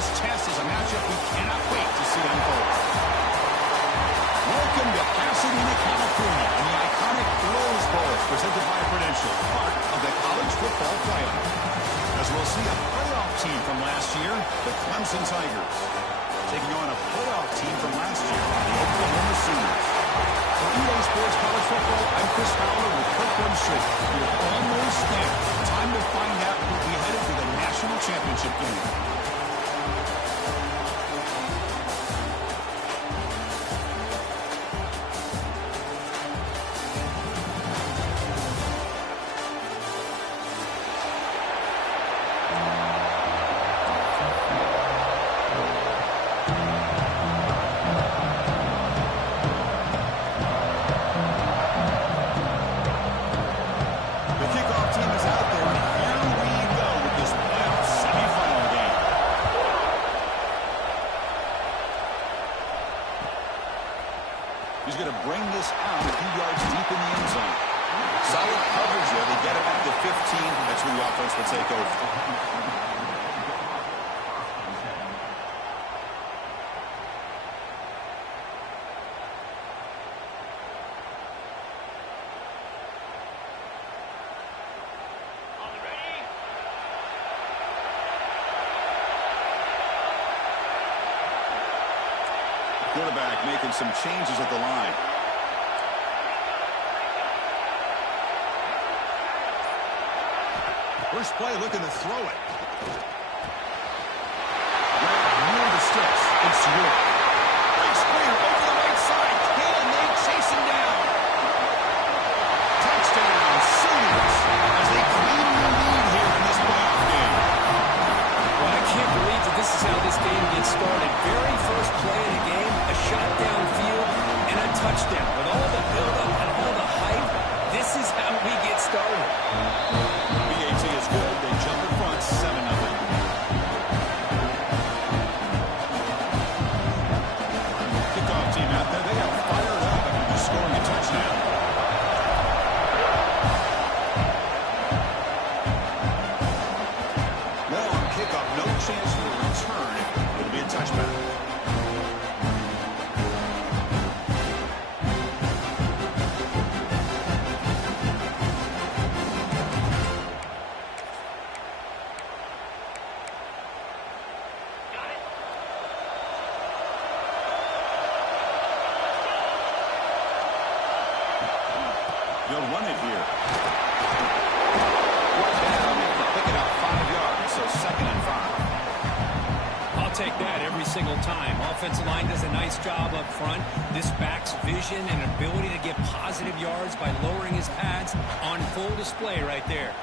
This test is a matchup we cannot wait to see unfold. Welcome to Pasadena, California, and the iconic Rose Bowl presented by Prudential, part of the college football playoff. As we'll see a playoff team from last year, the Clemson Tigers, taking on a playoff team from last year, the Oklahoma Sooners. For EA Sports College Football, I'm Chris Fowler with Kirk Bumstree. You're almost there. Time to find out who'll be headed to the national championship game. He's going to bring this out a few yards deep in the end zone. Solid coverage there. They get it at the 15. That's where the offense will take over. Quarterback making some changes at the line. First play looking to throw it. Near the sticks. It's York. Big screen over the right side. Hill and they chase him down. Touchdown, Sooners, as they claim the lead here in this playoff game. Well, I can't believe that this is how this game gets started. Very first play of the game, a shot downfield, and a touchdown. With all the buildup and all the hype, this is how we get started. BAT is good. They jump in front, 7-0. Kickoff team out there. They got fired up after scoring a touchdown. Long kickoff, no chance for a return. It'll be a touchback. They'll run it here. Down, pick it up 5 yards, so 2nd and 5. I'll take that every single time. Offensive line does a nice job up front. This back's vision and ability to get positive yards by lowering his pads on full display right there.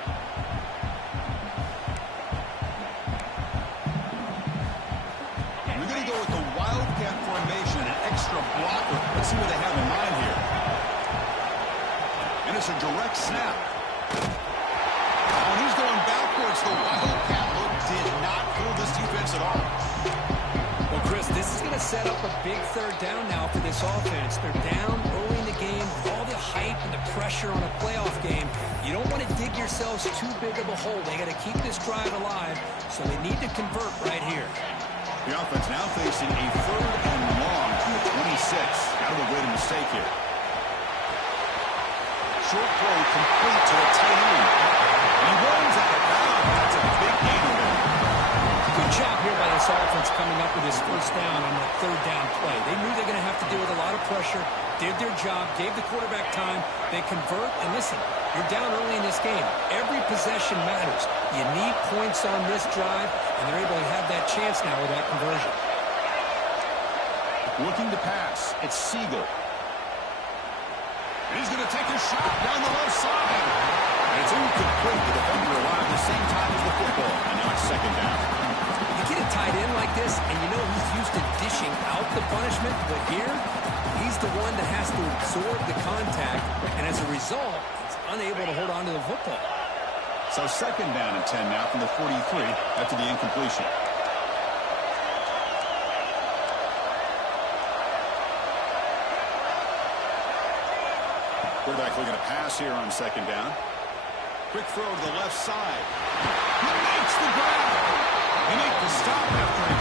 We're going to go with the wildcat formation, an extra blocker. Let's see what they have in mind here. And it's a direct snap. Oh, and he's going backwards. The wildcat look did not fool this defense at all. Well, Chris, this is going to set up a big 3rd down now for this offense. They're down early in the game. All the hype and the pressure on a playoff game. You don't want to dig yourselves too big of a hole. They got to keep this drive alive, so they need to convert right here. The offense now facing a 3rd and long from the 26. Got to avoid a mistake here. Short throw complete to a tight end. And he runs out of bounds. That's a big gain there. Good job here by this offense coming up with his 1st down on that 3rd down play. They knew they were going to have to deal with a lot of pressure, did their job, gave the quarterback time. They convert, and listen, you're down early in this game. Every possession matters. You need points on this drive, and they're able to have that chance now with that conversion. Looking to pass. It's Siegel. He's going to take a shot down the left side. And it's incomplete. The defender arrived at the same time as the football. And now it's 2nd down. You get a tight end like this, and you know he's used to dishing out the punishment. But here, he's the one that has to absorb the contact. And as a result, he's unable to hold on to the football. So 2nd down and 10 now from the 43 after the incompletion. Quarterback looking to pass here on 2nd down. Quick throw to the left side. He makes the grab. They make the stop after a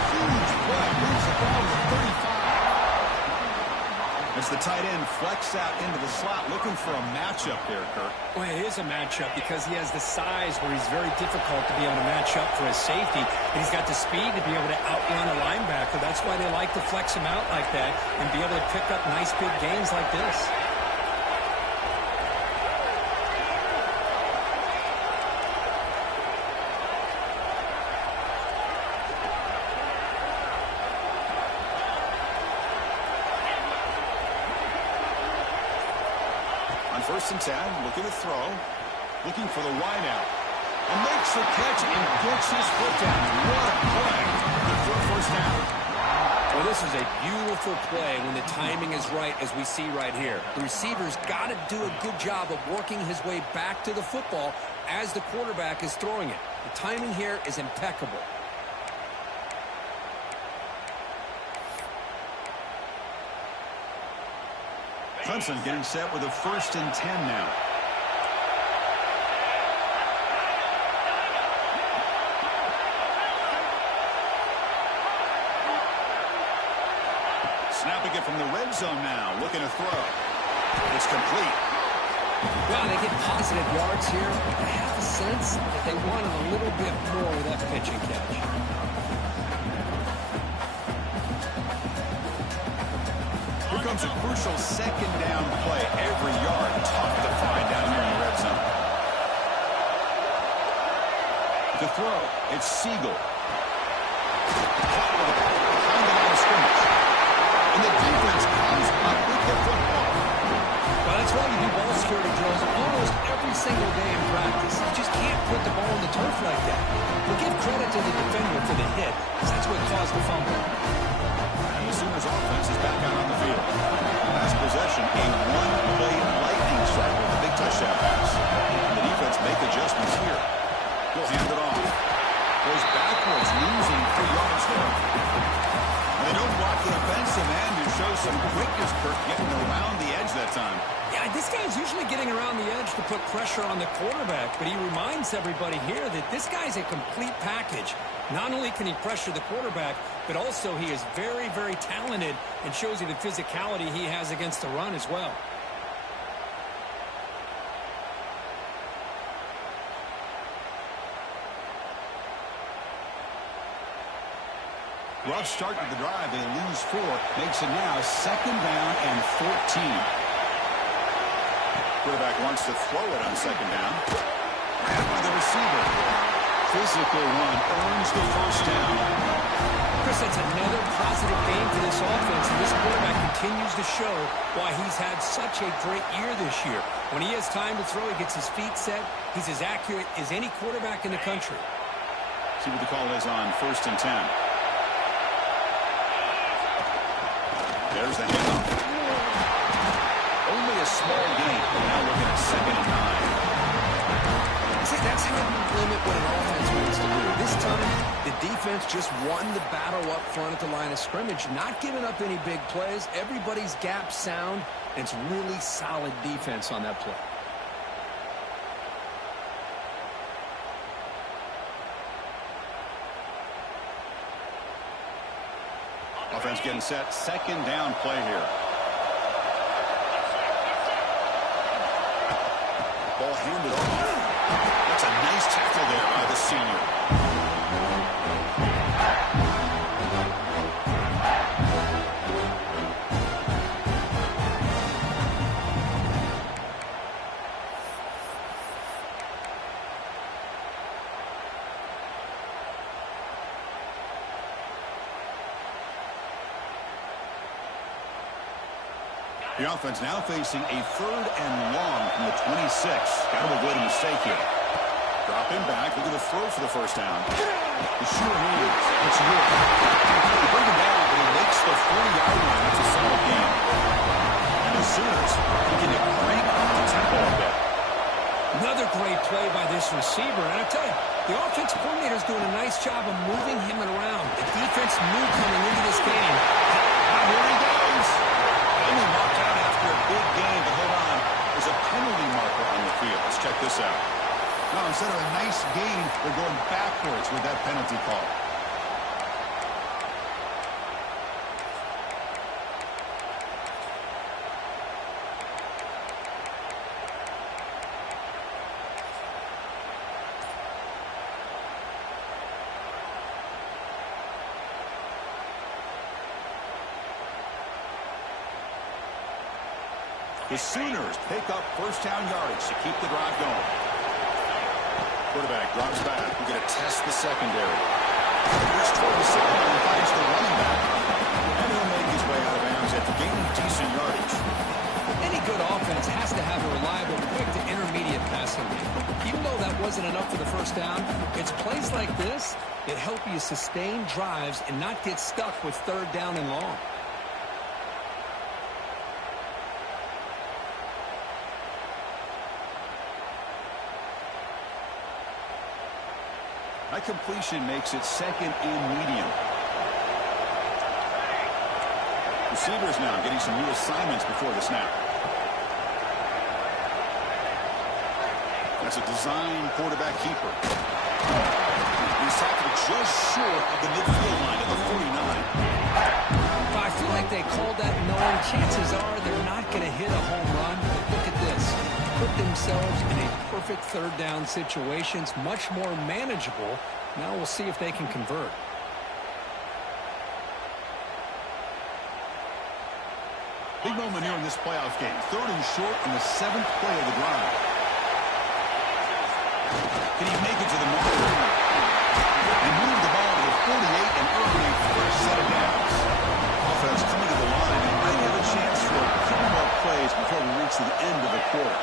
As the tight end flex out into the slot, looking for a matchup there, Kirk. Well, it is a matchup because he has the size where he's very difficult to be able to match up for his safety, and he's got the speed to be able to outrun a linebacker. That's why they like to flex him out like that and be able to pick up nice big gains like this. First and 10, looking to throw, looking for the wide out, and makes the catch and gets his foot down. What a play. Good for a first down. Well, this is a beautiful play when the timing is right, as we see right here. The receiver's got to do a good job of working his way back to the football as the quarterback is throwing it. The timing here is impeccable. Clemson getting set with a first and 10 now. Snapping it from the red zone now, looking to throw. It's complete. Well, they get positive yards here. I have a sense that they wanted a little bit more with that pitch and catch. Here comes a crucial second down play. Every yard tough to find down here in the red zone. To throw, it's Siegel. Caught with it behind the line of scrimmage. And the defense comes up with the football. Well, that's why you do ball security drills almost every single day in practice. You just can't put the ball on the turf like that. But give credit to the defender for the hit, because that's what caused the fumble. The Sooners offense is back out on the field. Last possession, a one-play lightning strike with a big touchdown pass. The defense make adjustments here. He'll hand it off. Goes backwards, losing 3 yards there. And they don't block the defensive end, who shows some quickness, Kirk, getting around the edge that time. Yeah, this guy's usually getting around the edge to put pressure on the quarterback, but he reminds everybody here that this guy's a complete package. Not only can he pressure the quarterback, but also he is very, very talented and shows you the physicality he has against the run as well. Rough start to the drive. They lose 4. Makes it now 2nd down and 14. Quarterback wants to throw it on 2nd down. Grabbed by the receiver. Physical run earns the first down. Chris, that's another positive game for this offense, and this quarterback continues to show why he's had such a great year this year. When he has time to throw, he gets his feet set. He's as accurate as any quarterback in the country. See what the call is on 1st and 10. There's the handoff. Only a small gain. Now looking at 2nd and 9. See, that's how you limit what an offense wants to do. This time, the defense just won the battle up front at the line of scrimmage, not giving up any big plays. Everybody's gap sound, and it's really solid defense on that play. Offense getting set. 2nd down play here. Ball handed off. That's a nice tackle there by the senior. The offense now facing a 3rd and long from the 26. Got to avoid a mistake here. Drop him back. Look at the throw for the first down. The sure hands. It's good. They bring him down, but he makes the 40-yard line. That's a solid game. And the Sooners looking to crank up the tempo a bit. Another great play by this receiver. And I tell you, the offensive coordinator is doing a nice job of moving him around. The defense knew coming into this game. Here he goes. Only marked out after a big game, but hold on. There's a penalty marker on the field. Let's check this out. No, instead of a nice gain, they're going backwards with that penalty call. The Sooners pick up first down yardage to keep the drive going. Quarterback drops back. We're going to test the secondary. Here's toward the sideline and finds the running back. And he'll make his way out of bounds after gaining decent yardage. Any good offense has to have a reliable, quick to intermediate passing game. Even though that wasn't enough for the first down, it's plays like this that help you sustain drives and not get stuck with third down and long. That completion makes it second and medium. Receivers now getting some new assignments before the snap. That's a design quarterback keeper. He's tackled just short of the midfield line of the 49. I feel like they called that knowing chances are they're not going to hit a home run. But look at this. Put themselves in a perfect third down situation. It's much more manageable. Now we'll see if they can convert. Big moment here in this playoff game. Third and short in the 7th play of the drive. Can he make it to the marker? And move the ball to the 48 and earn a first set of downs. Offense coming to the line and might have a chance for a couple more plays before we reach the end of the quarter.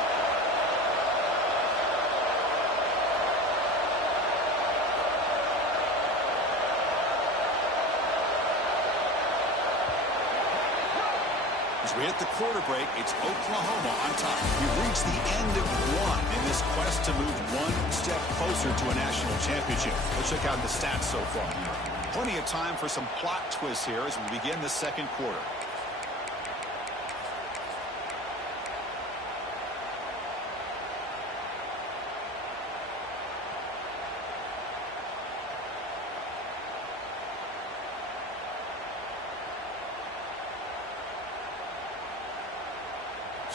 As we hit the quarter break, it's Oklahoma on top. We've reached the end of one in this quest to move one step closer to a national championship. Let's check out the stats so far. Plenty of time for some plot twists here as we begin the second quarter.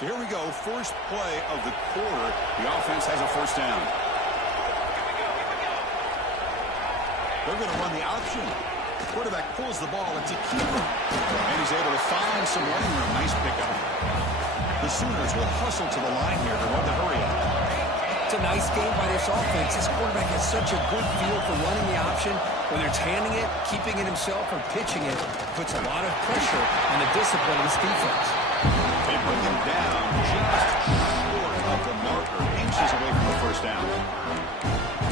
So here we go, first play of the quarter. The offense has a first down. They're going to run the option. Quarterback pulls the ball. It's a keeper. And he's able to find some running room. Nice pickup. The Sooners will hustle to the line here to run the hurry up. It's a nice game by this offense. This quarterback has such a good feel for running the option. Whether it's handing it, keeping it himself, or pitching it, puts a lot of pressure on the discipline of this defense. They bring him down just short of the marker, inches away from the first down.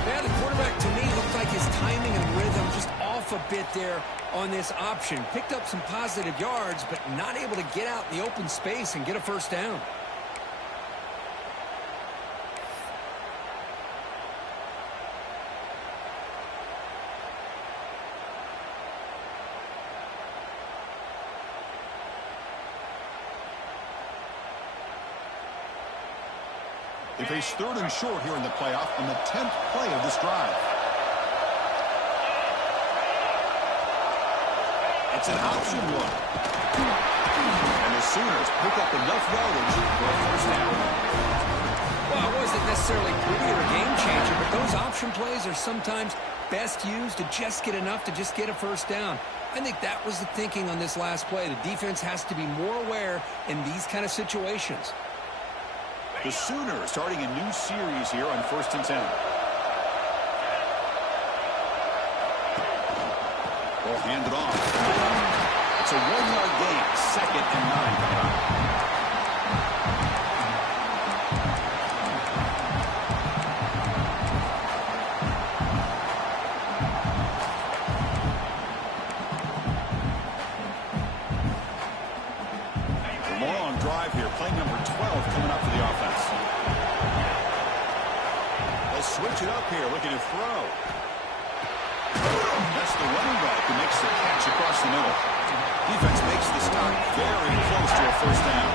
Yeah, the quarterback, to me, looked like his timing and rhythm just off a bit there on this option. Picked up some positive yards, but not able to get out in the open space and get a first down. They face third and short here in the playoff on the 10th play of this drive. It's an option look. And the Sooners pick up enough yardage for a first down. Well, it wasn't necessarily pretty or a game changer, but those option plays are sometimes best used to just get enough to just get a first down. I think that was the thinking on this last play. The defense has to be more aware in these kind of situations. The Sooners starting a new series here on 1st and 10. Ball handed off. It's a 1-yard gain. 2nd and 9. Long drive here. Play number 12 coming up for the offense. They'll switch it up here, looking to throw. That's the running back who makes the catch across the middle. Defense makes the stop very close to a first down.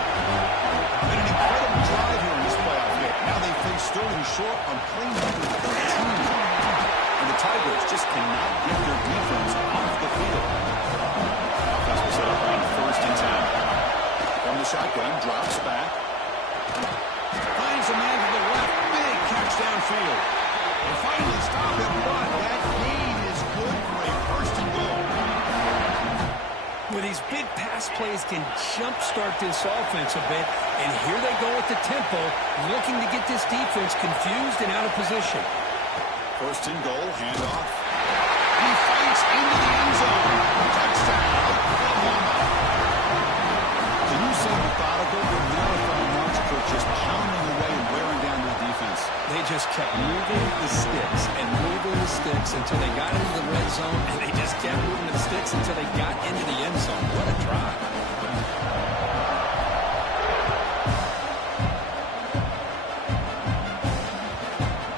Been an incredible drive here in this playoff game. Now they face third and short on play number 13. And the Tigers just cannot get their defense off the field. Offense will set up on 1st and 10. From the shotgun, drops back. Finds a man to the left. Big catch downfield. And finally stop him, but that gain is good for a 1st and goal. With These big pass plays can jumpstart this offense a bit. And here they go with the tempo, looking to get this defense confused and out of position. First and goal, handoff. He fights into the end zone. Touchdown, Oklahoma. Can you say methodical or marathon march for just pounding away and wearing down that defense? They just kept moving the sticks and moving the sticks until they got into the red zone, and they just kept moving the sticks until they got into the end zone. What a drive.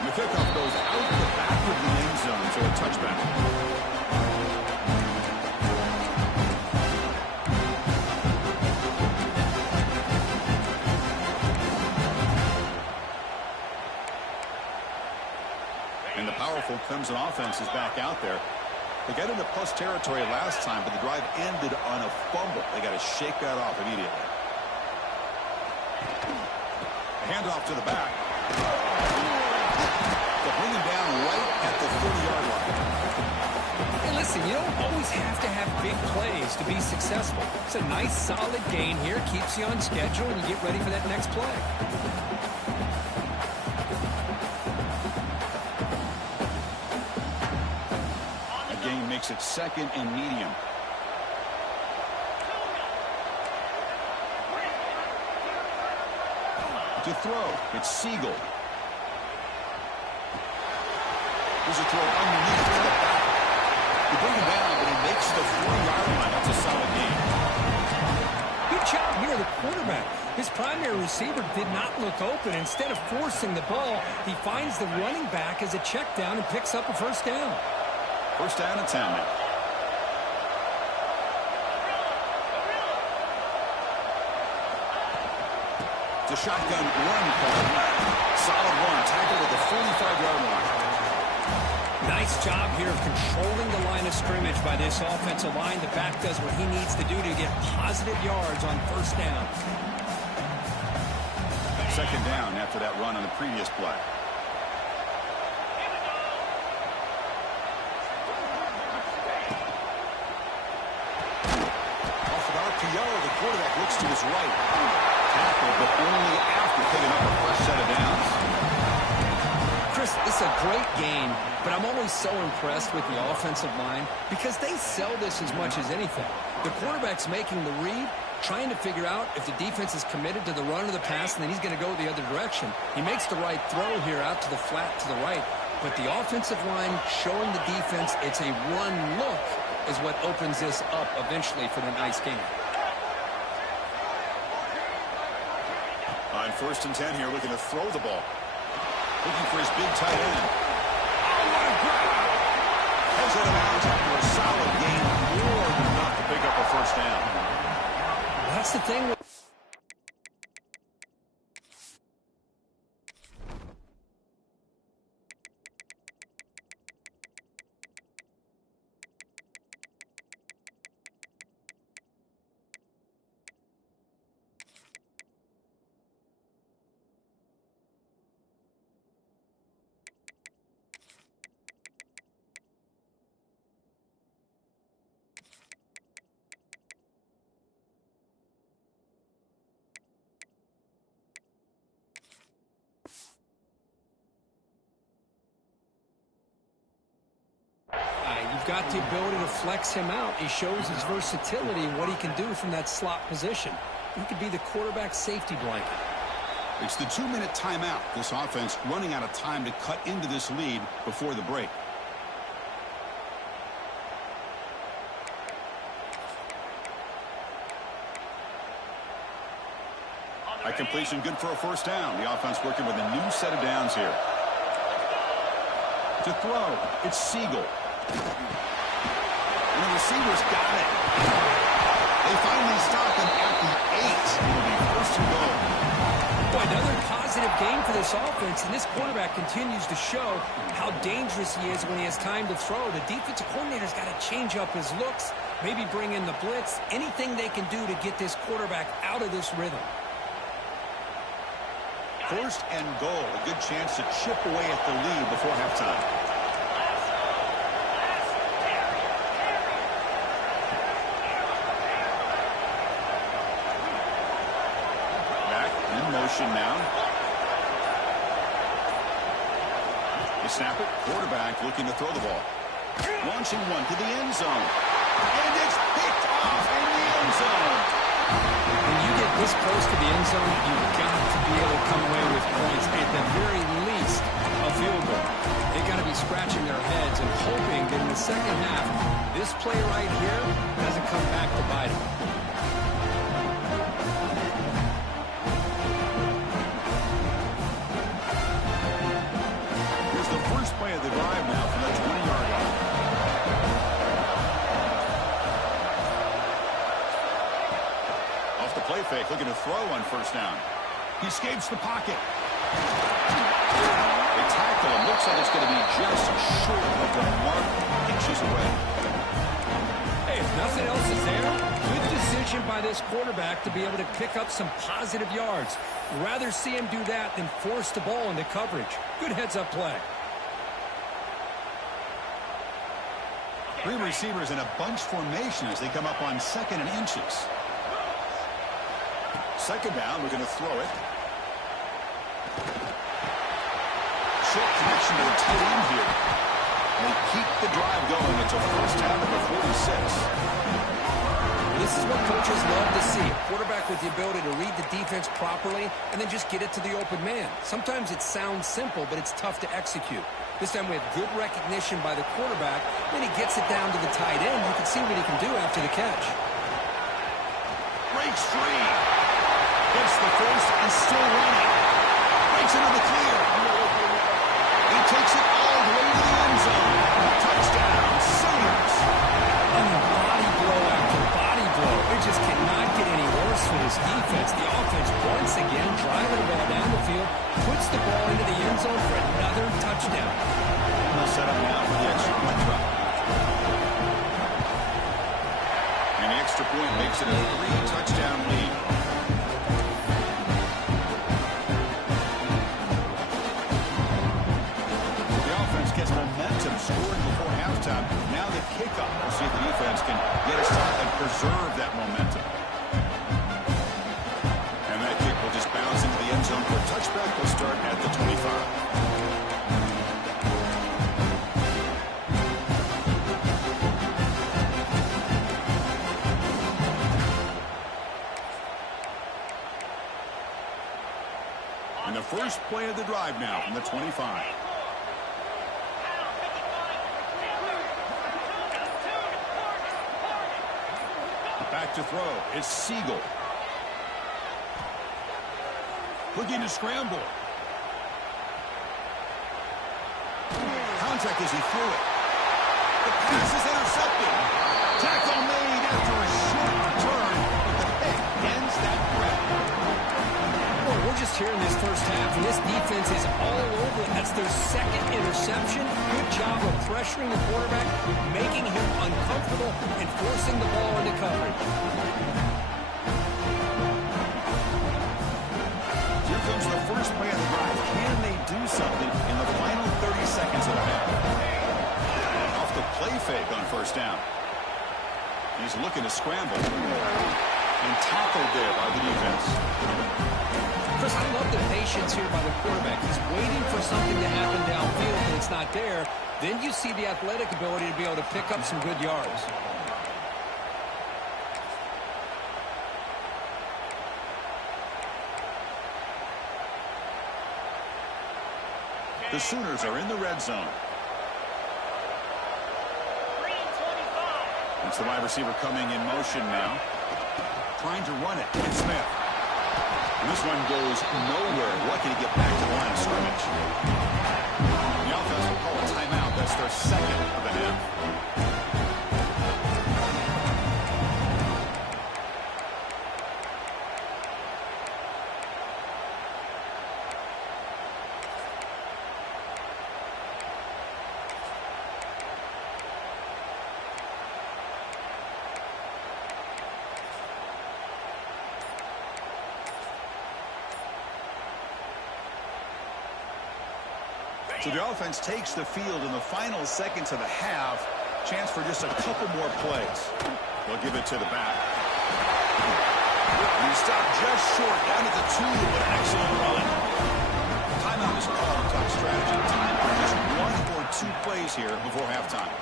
The kickoff goes out the back of the end zone, so a touchback. And the powerful Clemson offense is back out there. They got into plus territory last time, but the drive ended on a fumble. They got to shake that off immediately. A handoff to the back. They'll bring him down right at the 30-yard line. Hey, listen, you don't always have to have big plays to be successful. It's a nice, solid gain here. Keeps you on schedule, and you get ready for that next play. Makes it second and medium. To throw, it's Siegel. There's a throw underneath to the back. You bring him down, but he makes the 40-yard line. That's a solid gain. Good job here, the quarterback. His primary receiver did not look open. Instead of forcing the ball, he finds the running back as a check down and picks up a first down. First down in town now. It's a shotgun run play. Solid one. Tackled at the 45-yard line. Nice job here of controlling the line of scrimmage by this offensive line. The back does what he needs to do to get positive yards on first down. Second down after that run on the previous play. The quarterback looks to his right. Tackle, but only after picking up a fresh set of downs. Chris, this is a great game, but I'm always so impressed with the offensive line because they sell this as much as anything. The quarterback's making the read, trying to figure out if the defense is committed to the run or the pass, and then he's going to go the other direction. He makes the right throw here out to the flat to the right, but the offensive line showing the defense it's a run look is what opens this up eventually for the nice game. On first and 10 here, looking to throw the ball. Looking for his big tight end. Oh, what a grab! Heads out of bounds after a solid gain, more than enough to pick up a first down. That's the thing with you've got the ability to flex him out. He shows his versatility and what he can do from that slot position. He could be the quarterback's safety blanket. It's the 2-minute timeout. This offense running out of time to cut into this lead before the break. A completion good for a first down. The offense working with a new set of downs here. To throw, it's Siegel. And the receivers got it. They finally stop him at the 8. It'll be first and goal. Boy, another positive game for this offense, and this quarterback continues to show how dangerous he is when he has time to throw. The defensive coordinator's got to change up his looks, maybe bring in the blitz, anything they can do to get this quarterback out of this rhythm. First and goal, a good chance to chip away at the lead before halftime. motion now. They snap it. Quarterback looking to throw the ball. Launching one to the end zone. And it's picked off in the end zone. When you get this close to the end zone, you've got to be able to come away with points. At the very least, a field goal. They've got to be scratching their heads and hoping that in the second half, this play right here doesn't come back to bite them. Here's the first play of the drive now from the 20-yard line. Off the play fake, looking to throw on first down. He escapes the pocket. They tackle him. Looks like it's going to be just short of the mark, inches away. Hey, if nothing else is there, good decision by this quarterback to be able to pick up some positive yards. Rather see him do that than force the ball into coverage. Good heads-up play. Three receivers in a bunch formation as they come up on second and inches. Second down, we're going to throw it. Short connection to the tight end here. They keep the drive going. It's a first down at the 46. This is what coaches love to see. A quarterback with the ability to read the defense properly and then just get it to the open man. Sometimes it sounds simple, but it's tough to execute. This time we have good recognition by the quarterback. Then he gets it down to the tight end. You can see what he can do after the catch. Breaks free. Gets the first and still running. Breaks into the clear. He takes it all the way to the end zone. Touchdown, Sooners. Body blow after body blow. It just cannot get any worse for this defense. The offense once again driving the ball down the field, puts the ball into the end zone for another touchdown. They'll set up now for the extra point try. And the extra point makes it a 3-touchdown lead. Momentum scoring before halftime. Now the kickoff. We'll see if the defense can get a stop and preserve that momentum. And that kick will just bounce into the end zone for a touchback. Will start at the 25. And the first play of the drive now from the 25. Back to throw. It's Siegel. Looking to scramble. Contact as he threw it. The pass is intercepted. Tackle made after a short return, but the pick ends that threat. Well, we're just here in this first half, and this defense is all over it. That's their second interception. Good job of pressuring the quarterback, making him uncomfortable, and forcing the ball into coverage. Here comes the first play of the drive. Can they do something in the final 30 seconds of the half? Off the play fake on first down. He's looking to scramble. And tackled there by the defense. Chris, I love the patience here by the quarterback. He's waiting for something to happen downfield, and it's not there. Then you see the athletic ability to be able to pick up some good yards. The Sooners are in the red zone. It's the wide receiver coming in motion now. Trying to run it. It's Smith. And this one goes nowhere. Lucky to get back to the line of scrimmage. The offense will call a timeout. That's their second of the half. So the offense takes the field in the final seconds of the half. Chance for just a couple more plays. They'll give it to the back. You stop just short, down to the 2. What an excellent run. Timeout is called to talk strategy. Time for just 1 or 2 plays here before halftime.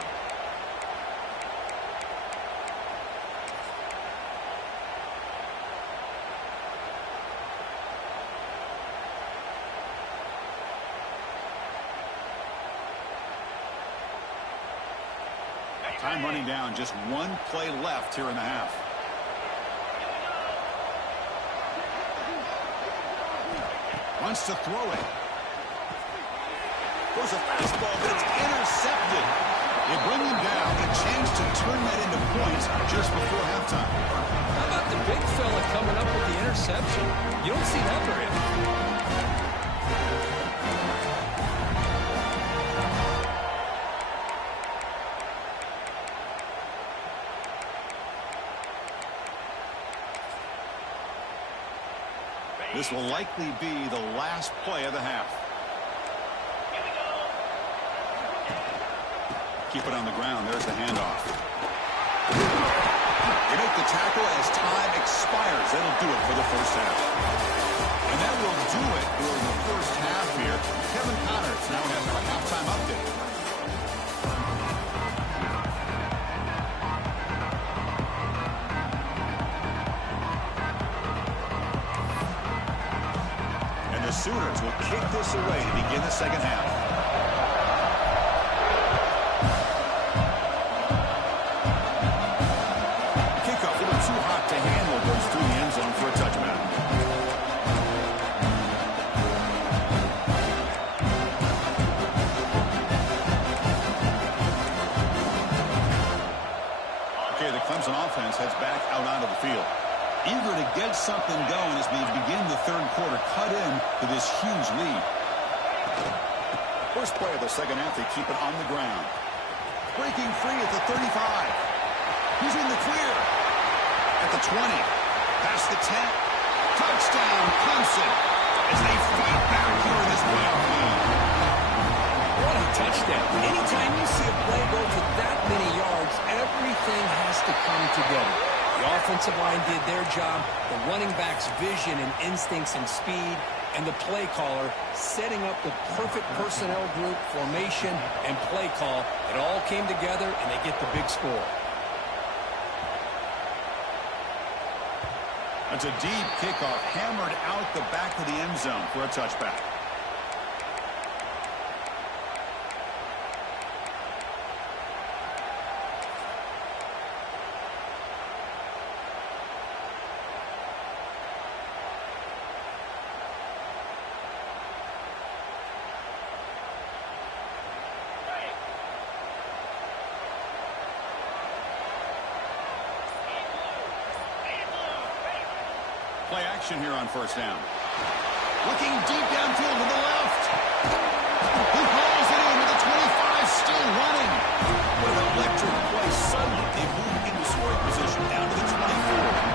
Time running down, just 1 play left here in the half. Wants to throw it. Goes a fastball, but it's intercepted. They bring him down, a chance to turn that into points just before halftime. How about the big fella coming up with the interception? You don't see that very often. This will likely be the last play of the half. Keep it on the ground. There's the handoff. They make the tackle as time expires. That'll do it for the first half. And that will do it for the first half here. Kevin Connors now has our halftime update. Sooners will kick this away to begin the second half. Kickoff a little too hot to handle, goes through the end zone for a touchback. Okay, the Clemson offense heads back out onto the field. Eager to get something going as we begin the third quarter, cut in to this huge lead. First play of the second half, they keep it on the ground. Breaking free at the 35. He's in the clear. At the 20. Past the 10. Touchdown, Clemson, as they fight back here in this playoff game. What a touchdown. Anytime you see a play go for that many yards, everything has to come together. The offensive line did their job, the running back's vision and instincts and speed, and the play caller setting up the perfect personnel group, formation, and play call. It all came together, and they get the big score. That's a deep kickoff, hammered out the back of the end zone for a touchback. Play action here on first down. Looking deep downfield to the left. He hauls it in with the 25, still running. What an electric play. Suddenly they move into scoring position down to the 24.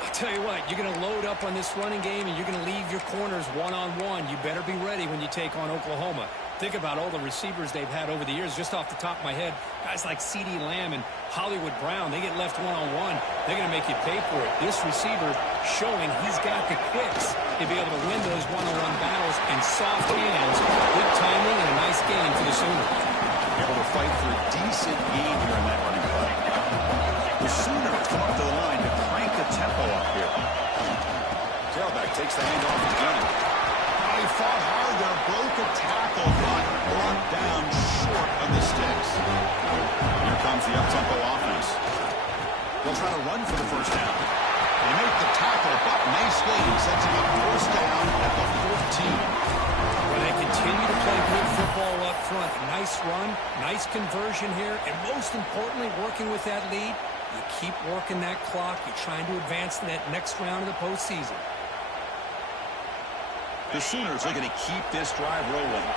I'll tell you what, you're going to load up on this running game and you're going to leave your corners one-on-one. You better be ready when you take on Oklahoma. Think about all the receivers they've had over the years. Just off the top of my head, guys like CeeDee Lamb and Hollywood Brown, they get left one-on-one. They're going to make you pay for it. This receiver showing he's got the quicks to be able to win those one-on-one battles in soft hands. Good timing and a nice game for the Sooners. Able to fight for a decent gain here in that running play. The Sooners come up to the line to crank the tempo up here. Tailback takes the handoff again. He fought hard there, broke a tackle, but brought down short of the sticks. Here comes the up-tempo offense. They'll try to run for the first down. They make the tackle, but nice gain, sets him up first down at the 14. Well, they continue to play good football up front. Nice run, nice conversion here, and most importantly, working with that lead, you keep working that clock. You're trying to advance to that next round of the postseason. The Sooners are going to keep this drive rolling.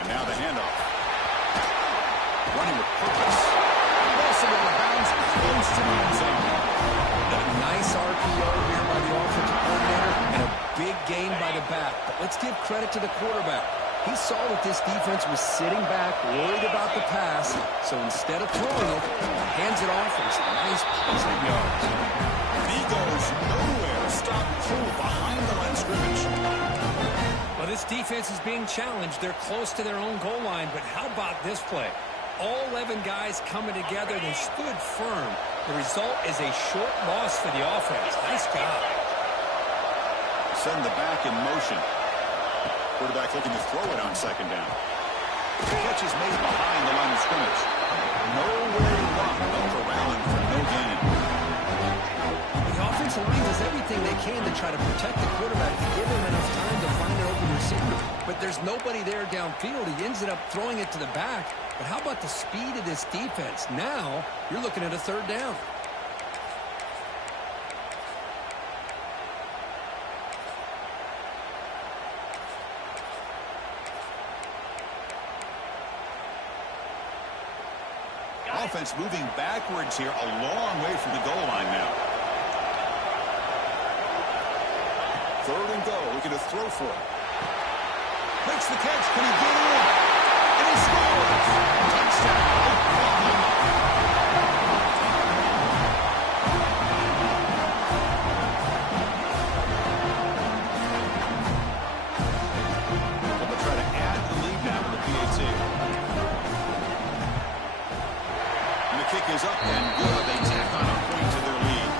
And now the handoff. Running with purpose. Also out of bounds, close to the end zone. A nice RPO here by the offensive coordinator and a big gain by the back. But let's give credit to the quarterback. He saw that this defense was sitting back, worried about the pass, so instead of throwing it, hands it off for some nice positive yards. He goes nowhere. Stop cool behind the line of scrimmage. Well, this defense is being challenged. They're close to their own goal line, but how about this play? All 11 guys coming together. They stood firm. The result is a short loss for the offense. Nice job. Send the back in motion. Quarterback looking to throw it on second down. The catch is made behind the line of scrimmage. Nowhere to run. No corralling for no gain. The offensive line does everything they can to try to protect the quarterback to give him enough time to find an open receiver. But there's nobody there downfield. He ends up throwing it to the back. But how about the speed of this defense? Now you're looking at a third down. Offense moving backwards here, a long way from the goal line now. Third and go, looking to throw for it. Makes the catch, can he get in? And he scores! Touchdown, Oklahoma. They'll try to add the lead now to the PAT. Kick is up and good. They tack on a point to their lead.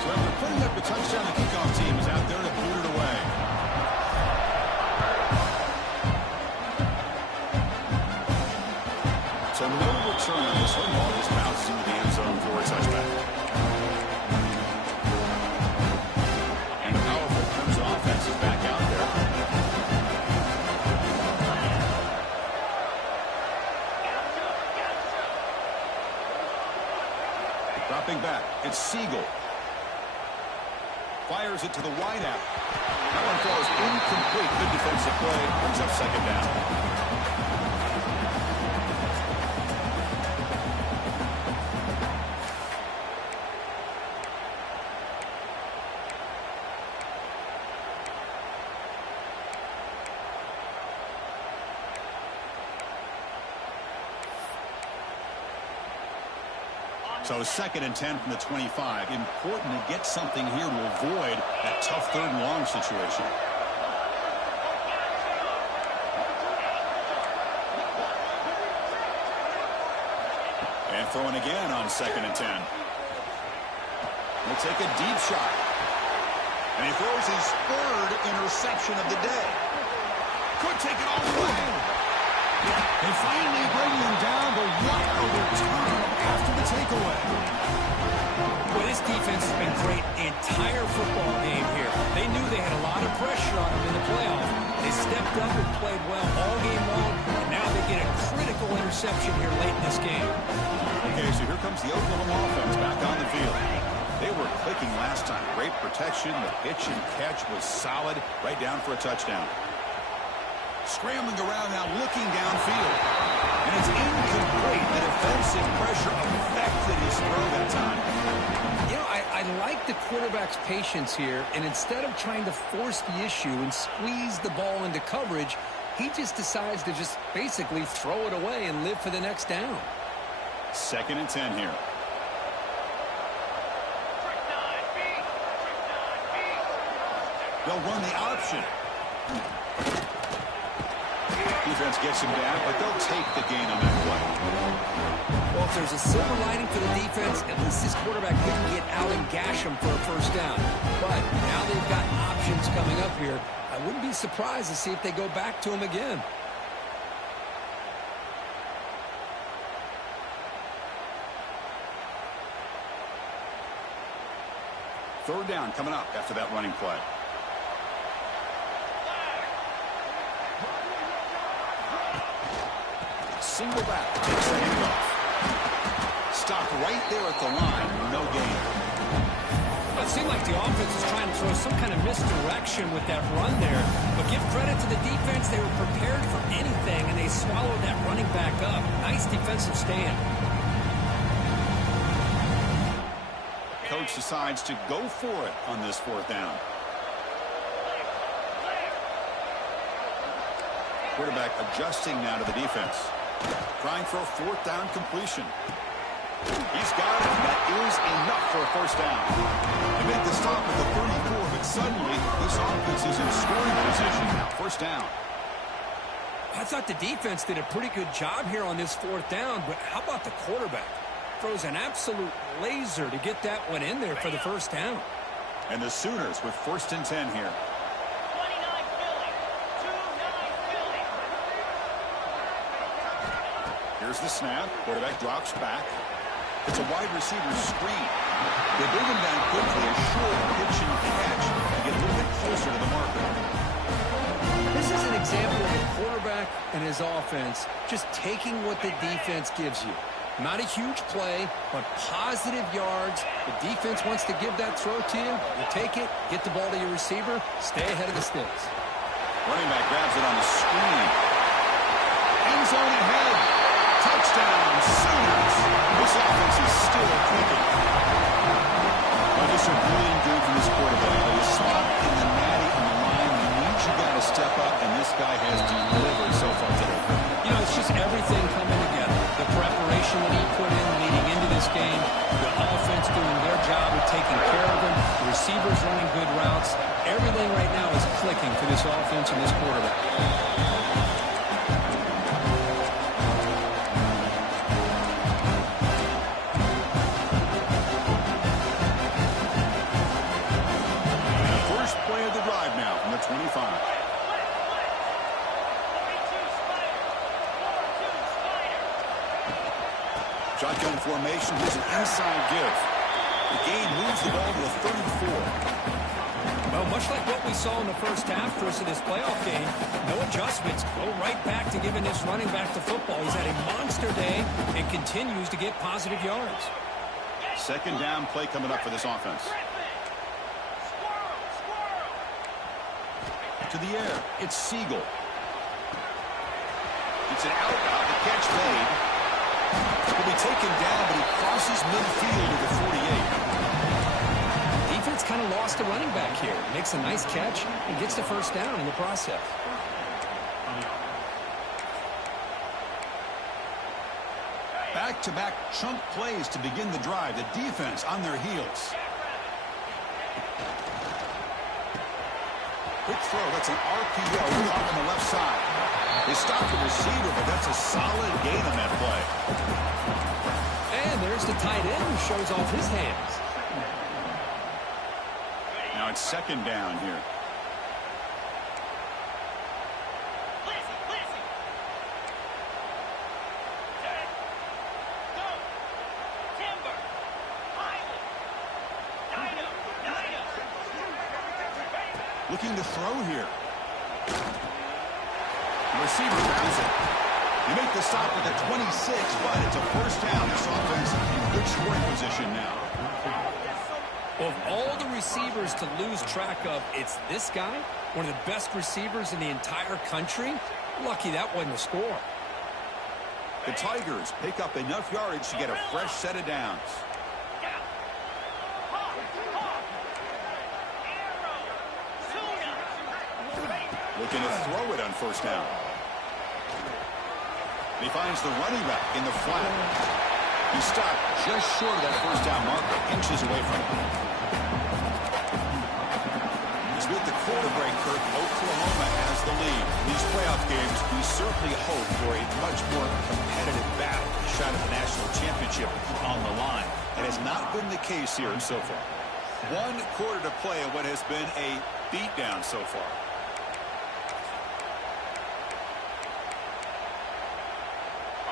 So after putting up a touchdown, the kickoff team is out there to boot it away. So no return on this one. Ball just bounces into the end zone for a touchback. And the powerful Clemson offense is back out there. Dropping back, it's Siegel. Fires it to the wideout. That one falls incomplete. Good defensive play. Brings up second down. So second and 10 from the 25. Important to get something here to avoid that tough third and long situation. And throwing again on second and 10. He'll take a deep shot. And he throws his third interception of the day. Could take it all the way. They finally bring him down, but what a return after the takeaway. Well, this defense has been great the entire football game here. They knew they had a lot of pressure on them in the playoffs. They stepped up and played well all game long, and now they get a critical interception here late in this game. Okay, so here comes the Oklahoma offense back on the field. They were clicking last time. Great protection. The pitch and catch was solid, right down for a touchdown. Scrambling around now, looking downfield. And it's incomplete. The defensive pressure affected his throw that time. You know, I like the quarterback's patience here, and instead of trying to force the issue and squeeze the ball into coverage, he just decides to just basically throw it away and live for the next down. Second and 10 here. They'll run the option. Defense gets him down, but they'll take the gain on that play. Well, if there's a silver lining for the defense, at least this quarterback couldn't get out and gash him for a first down. But now they've got options coming up here. I wouldn't be surprised to see if they go back to him again. Third down coming up after that running play. Single back, takes the handoff. Stopped right there at the line, no gain. Well, it seemed like the offense was trying to throw some kind of misdirection with that run there. But give credit to the defense. They were prepared for anything, and they swallowed that running back up. Nice defensive stand. Coach decides to go for it on this fourth down. Quarterback adjusting now to the defense. Trying for a fourth down completion. He's got it, and that is enough for a first down. They make the stop at the 34, but suddenly this offense is in scoring position now. First down. I thought the defense did a pretty good job here on this fourth down, but how about the quarterback? Throws an absolute laser to get that one in there for the first down. And the Sooners with 1st and 10 here. Here's the snap. Quarterback drops back. It's a wide receiver screen. They bring him down quickly, a short pitch and catch to get a little bit closer to the marker. This is an example of a quarterback and his offense just taking what the defense gives you. Not a huge play, but positive yards. The defense wants to give that throw to you. You take it, get the ball to your receiver, stay ahead of the sticks. Running back grabs it on the screen. End zone ahead. Touchdown, Sooners. This offense is still clicking. Well, just a brilliant game from this quarterback. The spot in the natty on the line. You need you got to step up, and this guy has delivered so far today. You know, it's just everything coming together. The preparation that he put in leading into this game, the offense doing their job of taking care of him, the receivers running good routes. Everything right now is clicking for this offense and this quarterback. And the first play of the drive now from the 25. Shotgun formation. Here's an inside give. The gain moves the ball to a 34. Well, much like what we saw in the first half, Chris, of this playoff game, no adjustments. Go right back to giving this running back the football. He's had a monster day and continues to get positive yards. Second down play coming up for this offense. To the air. It's Siegel. It's an out route. The catch made. Will be taken down, but he crosses midfield to the 48. Defense kind of lost the running back here. Makes a nice catch and gets the first down in the process. Back-to-back chunk plays to begin the drive. The defense on their heels. Quick throw. That's an RPO off on the left side. They stop the receiver, but that's a solid gain on that play. And there's the tight end who shows off his hands. Now it's second down here. Looking to throw here. The receiver grabs it. You make the stop at the 26, but it's a first down. This offense in good scoring position now. Of all the receivers to lose track of, it's this guy, one of the best receivers in the entire country. Lucky that wasn't a score. The Tigers pick up enough yardage to get a fresh set of downs. Looking to throw it on first down. He finds the running back in the flat. He stopped just short of that first down marker, inches away from it. He's with the quarter break, Kirk. Oklahoma has the lead. In these playoff games, we certainly hope for a much more competitive battle. A shot at the national championship on the line. It has not been the case here so far. 1 quarter to play in what has been a beatdown so far.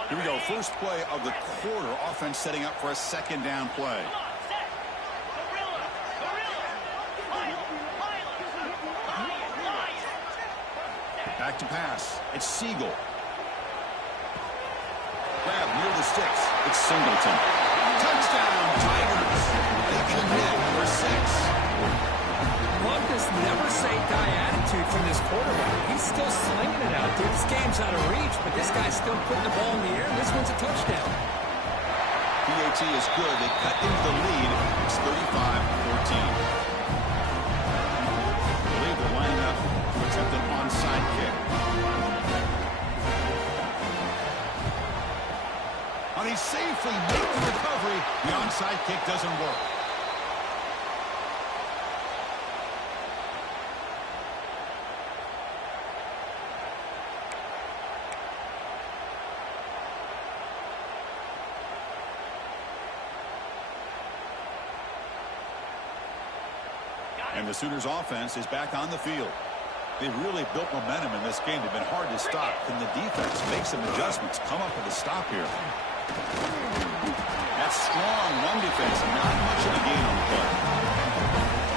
Here we go. First play of the quarter. Offense setting up for a second down play. Back to pass. It's Siegel. Grab near the sticks. It's Singleton. Touchdown, Tigers. They connect for 6. Love this never-say-die attitude from this quarterback. He's still slinging it out there. This game's out of reach, but this guy's still putting the ball in the air, and this one's a touchdown. PAT is good. They cut into the lead. It's 35-14. I believe they're lining up to attempt an onside kick. They safely make the recovery. The onside kick doesn't work. And the Sooners offense is back on the field. They've really built momentum in this game. They've been hard to stop. Can the defense make some adjustments, come up with a stop here? That's strong run defense. Not much of a gain on the play.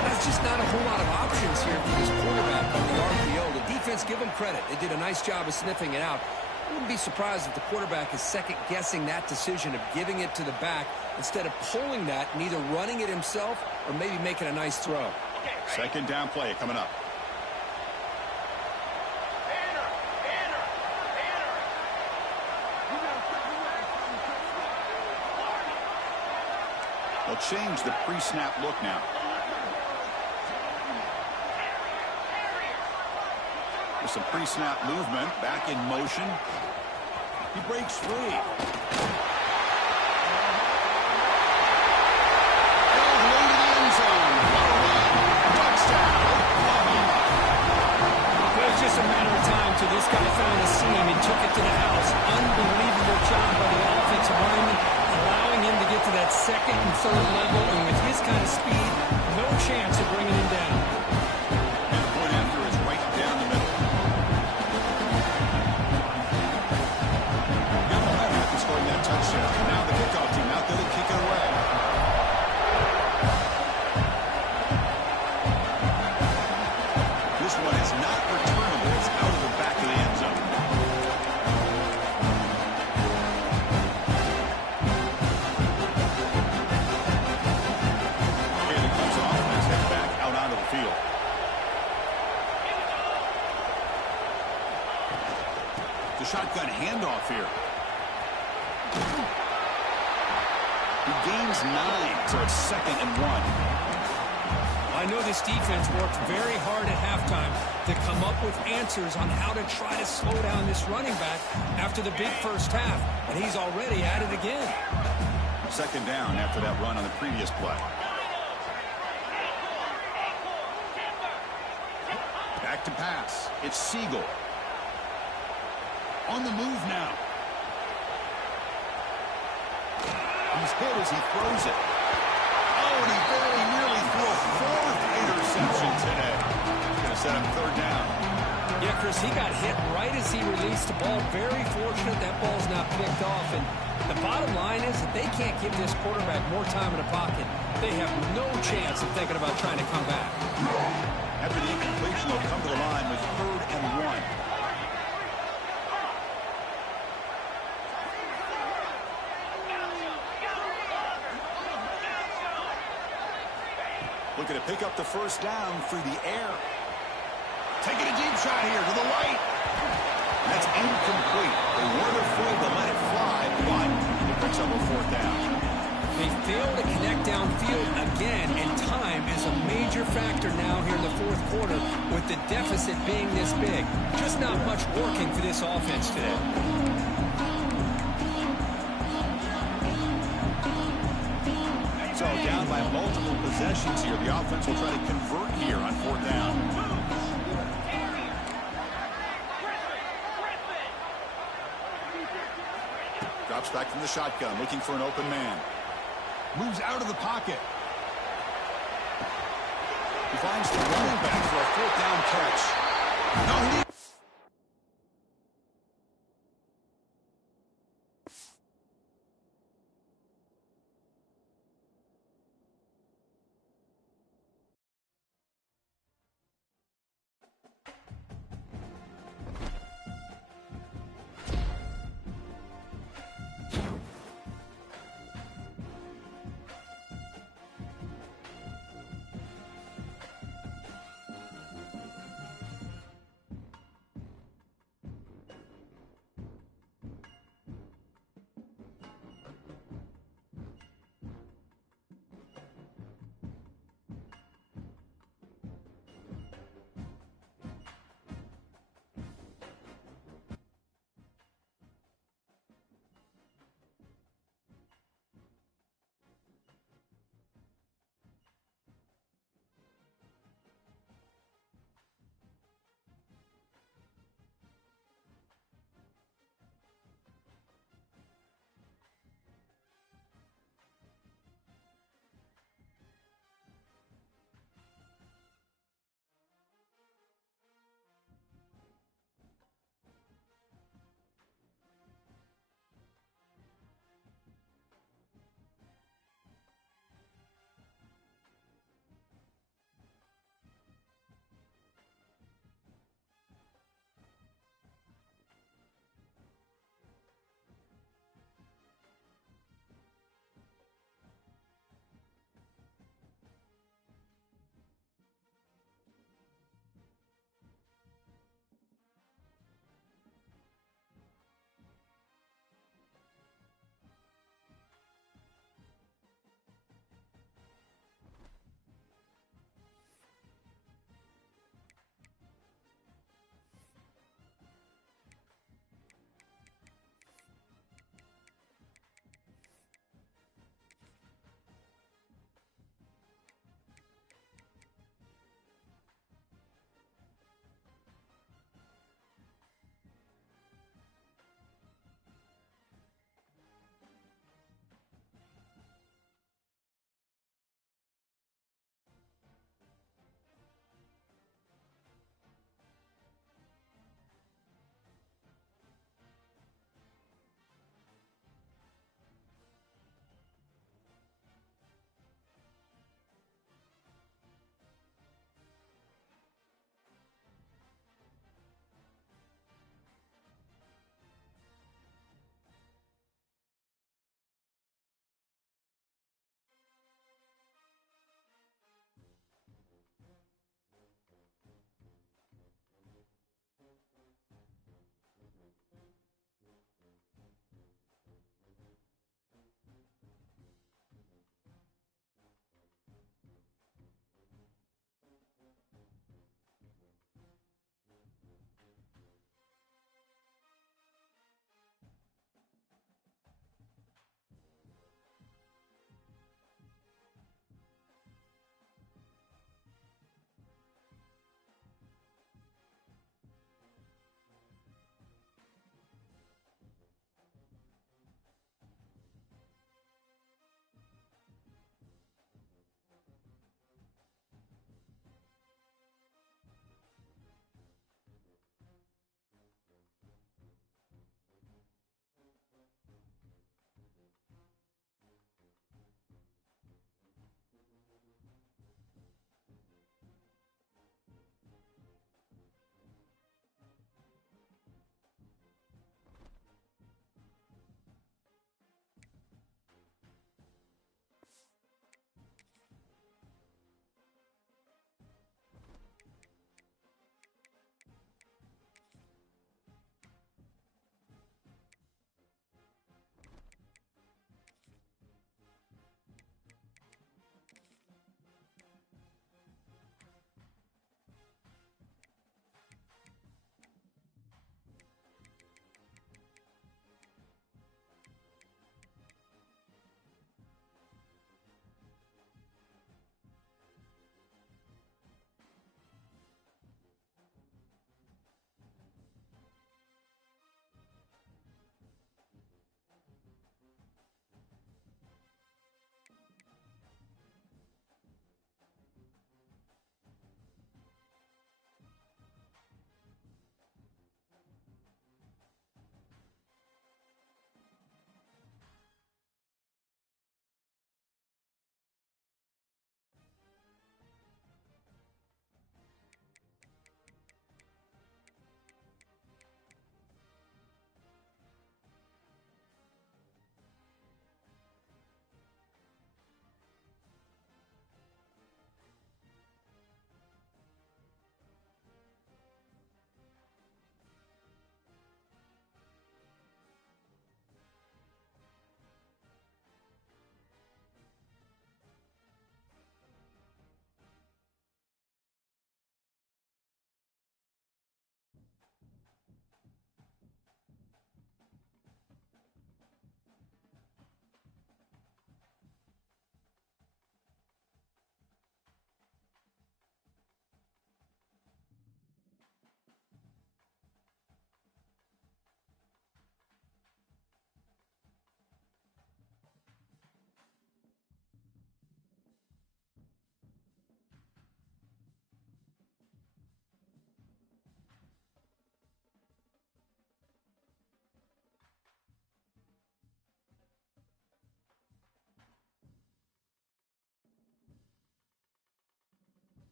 That's just not a whole lot of options here for this quarterback on the RPO. The defense, give them credit. They did a nice job of sniffing it out. I wouldn't be surprised if the quarterback is second-guessing that decision of giving it to the back instead of pulling that and either running it himself or maybe making a nice throw. Second down play coming up. They'll change the pre-snap look now. With some pre-snap movement, back in motion. He breaks free. All the way to the end zone. Touchdown, Oklahoma. It was just a matter of time till this guy found a seam and took it to the house. Unbelievable job by the offensive lineman, allowing him to get to that second and third level, and with his kind of speed, no chance of bringing him down. And the point after is right down the middle. Got momentum after scoring that touchdown. Now the kickoff team out there to kick it away. This one is not returnable. It's out of the back of the end zone. Okay, the Clemson offense heads back out onto the field. The shotgun handoff here. He gains 9, so it's 2nd and 1. I know this defense worked very hard at halftime to come up with answers on how to try to slow down this running back after the big first half, and he's already at it again. 2nd down after that run on the previous play. Back to pass. It's Siegel. On the move now. He's hit as he throws it. Oh, and he very nearly threw a 4th interception today. Going to set up 3rd down. Yeah, Chris, he got hit right as he released the ball. Very fortunate that ball's not picked off. And the bottom line is that they can't give this quarterback more time in the pocket. They have no chance of thinking about trying to come back. After the incompletion, they'll come to the line with 3rd and 1. Looking to pick up the 1st down through the air. Taking a deep shot here to the right. That's incomplete. They weren't afraid to let it fly, but it picks up a 4th down. They fail to connect downfield again, and time is a major factor now here in the 4th quarter with the deficit being this big. Just not much working for this offense today. So down by multiple possessions here. The offense will try to convert here on 4th down. Drops back from the shotgun, looking for an open man. Moves out of the pocket. He finds the running back for a 4th down catch. No, he